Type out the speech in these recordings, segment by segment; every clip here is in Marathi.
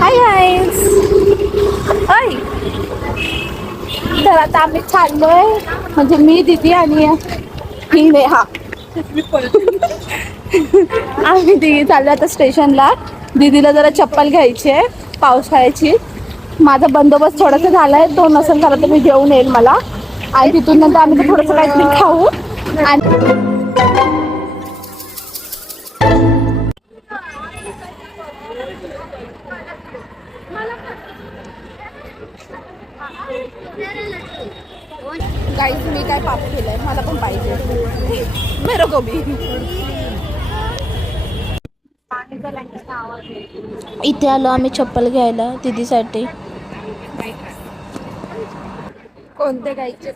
Hi guys. हाय. तर आता आम्ही चाललोय, म्हणजे मी दीदी आणि ही नेहा. आम्ही दीदी चाललो आता स्टेशनला. दीदीला जरा चप्पल घ्यायची आहे पावसाळ्याची. माझा बंदोबस्त थोडासा झालाय, तो नसेल झाला तर मी घेऊन येईल मला. आणि तिथून नंतर आम्ही थोडंसं काहीतरी खाऊ आणि गाईज मी काय पाप केलंय, मला पण पाहिजे. मेरे को भी. इथे आलो आम्ही चप्पल घ्यायला दीदीसाठी. कोणते गाईचे?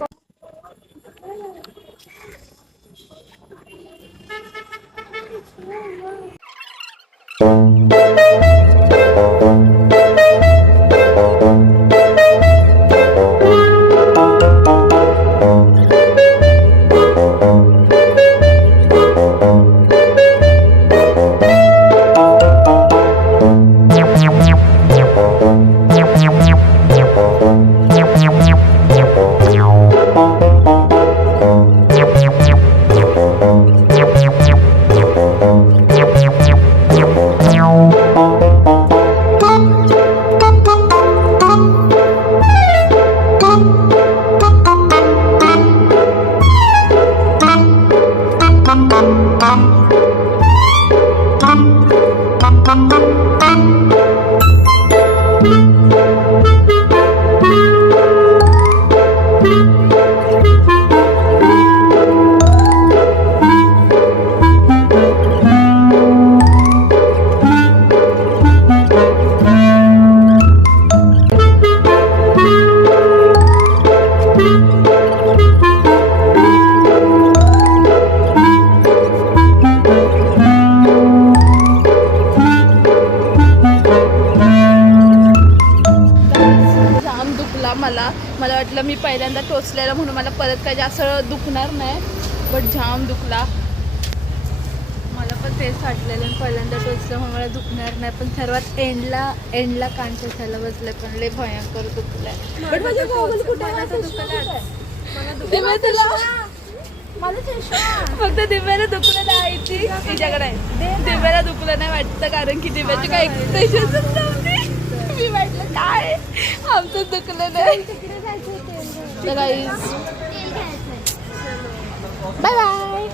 मला वाटलं मी पहिल्यांदा टोचलेलं म्हणून मला परत काही जास्त दुखणार नाही, बट जाम दुखला. मला पण तेच वाटलेलं, पहिल्यांदा टोचलं म्हणून मला दुखणार नाही, पण सर्वात एंडला कान टोचायला बसलं, पण लय भयंकर दुखलंय. फक्त दिव्याला दुखलं नाही, तिच्याकडे दिव्याला दुखलं नाही वाटतं, कारण की दिव्याची काही एक्सप्रेशनच नव्हती. मी म्हटलं काय आमचं दुखलं नाही. तर गाईज बाय बाय.